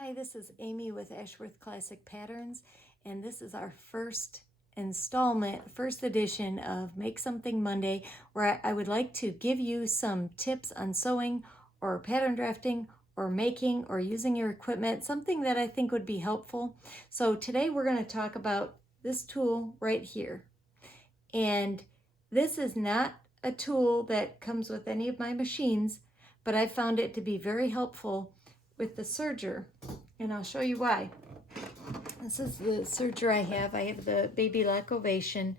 Hi, this is Amy with Ashworth Classic Patterns, and this is our first installment, first edition of Make Something Monday, where I would like to give you some tips on sewing or pattern drafting or making or using your equipment, something that I think would be helpful. So today we're going to talk about this tool right here. And this is not a tool that comes with any of my machines, but I found it to be very helpful with the serger, and I'll show you why. This is the serger I have. I have the Baby Lock Ovation,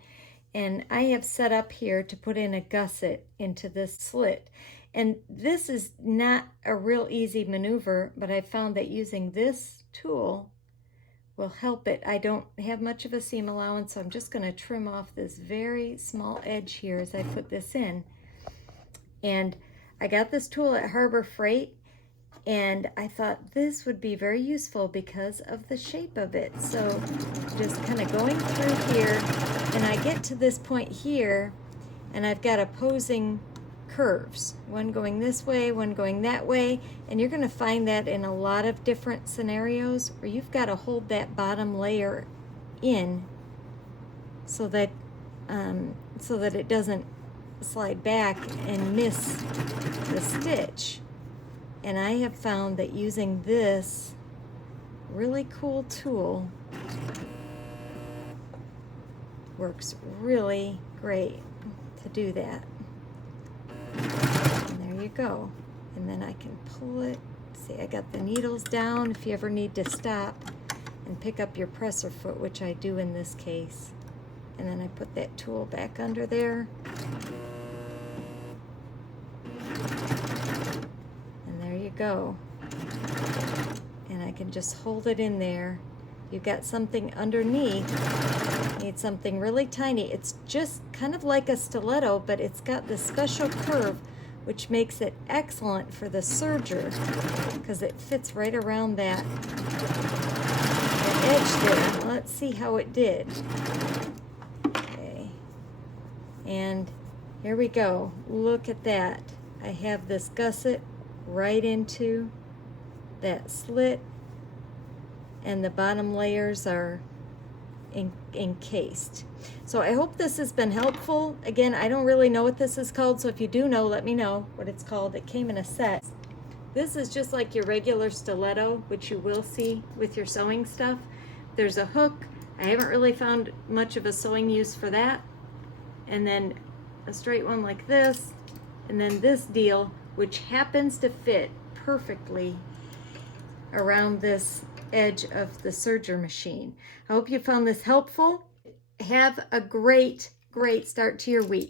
and I have set up here to put in a gusset into this slit. And this is not a real easy maneuver, but I found that using this tool will help it. I don't have much of a seam allowance, so I'm just going to trim off this very small edge here as I put this in. And I got this tool at Harbor Freight, and I thought this would be very useful because of the shape of it. So just kind of going through here, and I get to this point here, and I've got opposing curves, one going this way, one going that way, and you're going to find that in a lot of different scenarios where you've got to hold that bottom layer in so that it doesn't slide back and miss the stitch. And I have found that using this really cool tool works really great to do that. And there you go. And then I can pull it. See, I got the needles down if you ever need to stop and pick up your presser foot, which I do in this case. And then I put that tool back under there. Go, and I can just hold it in there. You've got something underneath. You need something really tiny. It's just kind of like a stiletto, but it's got this special curve which makes it excellent for the serger because it fits right around that edge there. Let's see how it did. Okay, and here we go. Look at that. I have this gusset right into that slit, and the bottom layers are encased. So I hope this has been helpful. Again, I don't really know what this is called, so if you do know, let me know what it's called. It came in a set. This is just like your regular stiletto, which you will see with your sewing stuff. There's a hook. I haven't really found much of a sewing use for that. And then a straight one like this, and then this deal, which happens to fit perfectly around this edge of the serger machine. I hope you found this helpful. Have a great start to your week.